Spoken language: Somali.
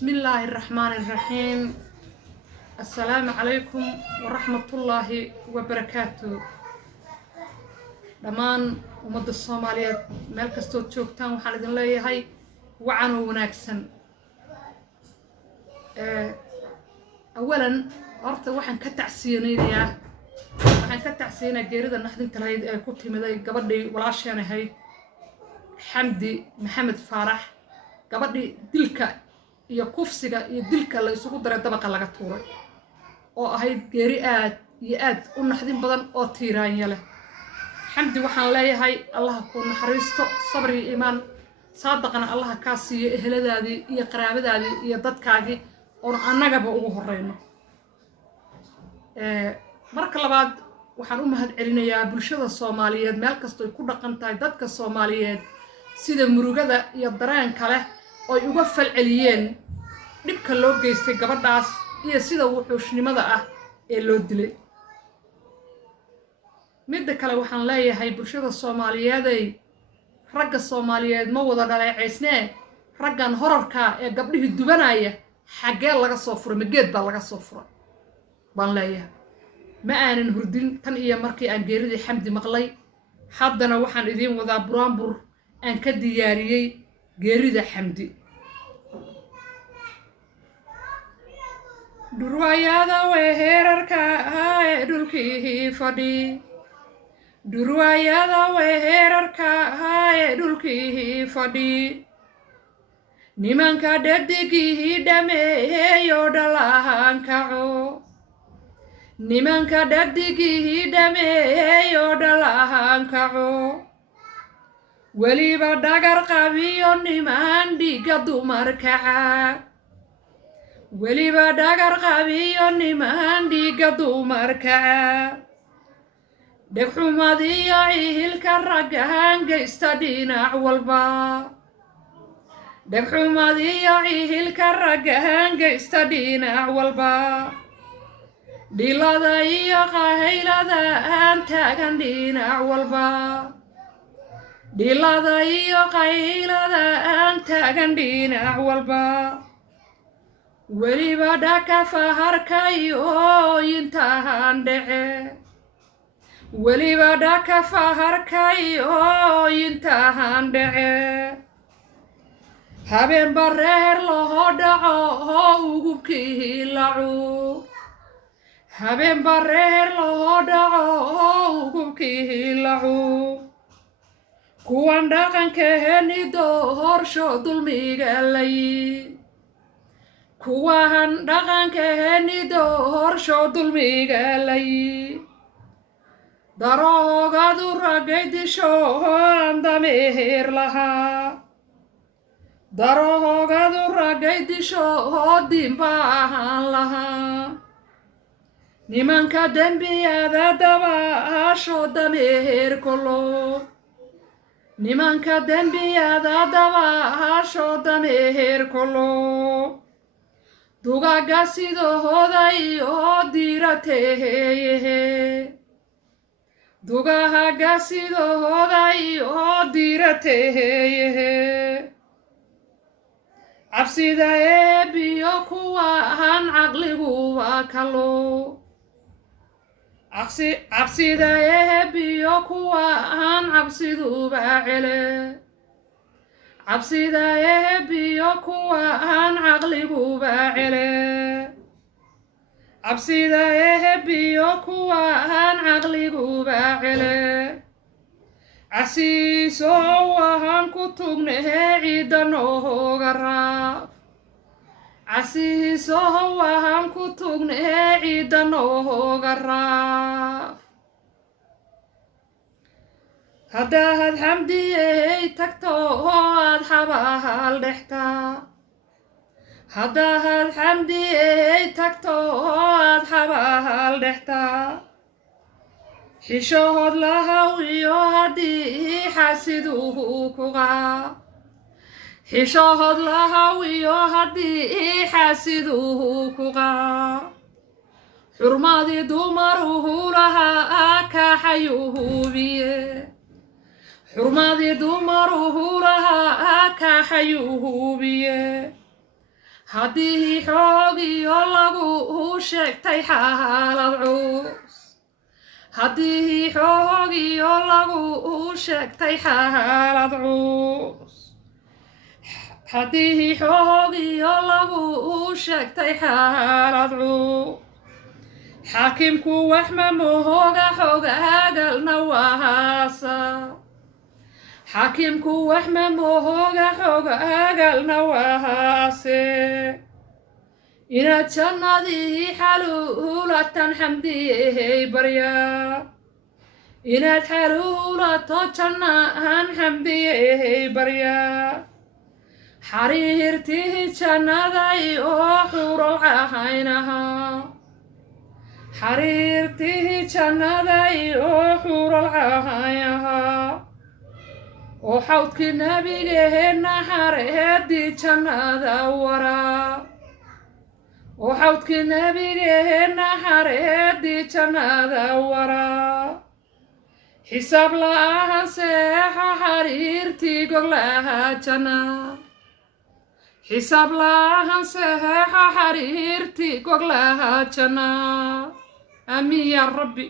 بسم الله الرحمن الرحيم. السلام عليكم ورحمة الله وبركاته. دمان ومد الصوماليات ملك استود شوكتان وحالد الله يهي وعنو وناكسن. أولا أردت وحن كتعسيني waxaan ka tacsiinaa geerida naxdinta lahayd ee ku timiday gabadhii walaasheena ahayd Xamdi Maxamed Faarax gabadhii dilka iyo kufsiga iyo dilka la isugu daray dabaqa laga tuuray oo ahayd geeri aad iyo aad u naxdin badan oo tiiraanya leh Xamdi waxaan leeyahay Allah ku naxariisto sabr iyo iimaan saadaqana Allah ka siiyo eheladaadii iyo qaraabadaadii iyo dadkaagii oo annagaba ugu horeyno marka labaad waxaan u mahad celinayaa bulshada Soomaaliyeed meel kasta ay ku dhaqan tahay dadka Soomaaliyeed sida murugada iyo dareenka leh oo ay uga falceliyeen dhibka loo geystay gabadhaas iyo sida wuxuushnimada ah ee loo dilay mid kale waxaan leeyahay bulshada Soomaaliyeed ay ragga Soomaaliyeed ma wada dhaleeceysnee raggan horarka ee gabdhihii dubanaya xagee laga soo furay mageed baa laga soo furay baan leeyahay ما أنا هردين تن إيا مركي أن جيريدي حمدي مقلي حدنا وحن إذين وذا برامبر أن كدياريي جيريدي حمدي دروايا ذا وهيرركا هاي دولكي فدي دروايا ذا وهيرركا هاي دولكي فدي نيمان كددكي دمي يودلان كعو nimanka dhadigii dhameeyo dhalahan kaco weliba dhagar qabiyo niman dhiga dumar kaca weliba dhagar qabiyo niman dhiga dumar kaca dhegxumadiyo ihilka raggan geysta dhinac walba dhegxumadiyo ihilka raggan geysta dhinac walba dhilada iyo qaylada aan taagan dhinac walba dhilada iyo qaylada aan taagan dhinac walba weliba dhaka faharkayo intaan dhece weliba dhaka faharkayo intaan dhece habeen bareer loo dhaco ugubkii lacu habeen bareer loo dhaco ugubkii lacu kuwan dhaqankeeni doorsho dulmiga layi kuwan dhaqankeeni doorsho dulmiga layi daroogadu raggay disho aan dameer lahaa daroogadu raggay disho dimbaan lahaa nimanka dembiyada dabaasho dameer kolo nimanka dembiyada dabaasho dameer kolo dugaga sidooda iyo diirateeyehe dugaga sidooda iyo diirateeyehe cabsida eebiyo kuwaan caqliguba kalo cabsida eebiyo kuwaan cabsiduba cele cabsida eebiyo kuwaan caqliguba cele cabsida eebiyo kuwaan caqliguba cele casiiso waxaan ku tugnee ciidda nooga raaf casiiso waxaan ku tugnee ciidda nooga raaf haddaad xamdiyey tagto oo aad xabaal dhextaa haddaad xamdiyey tagto oo aad xabaal dhextaa xishood lahaw iyo haddii xasiduhu kuqaa xishood lahaw iyo haddii xasiduhu kuqaa xurmadii dumaruhu lahaa kaxayuhu biye حرمادي دمره لها كحيوه بيه haddii xoogiyo lagu sheegtay xaalad culus haddii xoogiyo lagu sheegtay xaalad culus haddii xoogiyo lagu sheegtay xaalad culus xaakimku wax ma mooga xogaagalna waasa xaakimku wax ma mooga xogaagalna waase inaad jannadii xaluulatan xamdiyey barya inaad xaluulato jannahan xamdiyey barya xariirtii jannaday oo xurul cahaynaha xariirtii jannaday oo xurul cahaynaha oo xawdkii nabigeenna xareedii jannada waraa oo xawdkii nabigeenna xareedii jannada waraa xisaab la'aan seexa xariirtii goglaha janna xisaab la'aan seexa xariirtii goglaha janna amiin yaa rabbi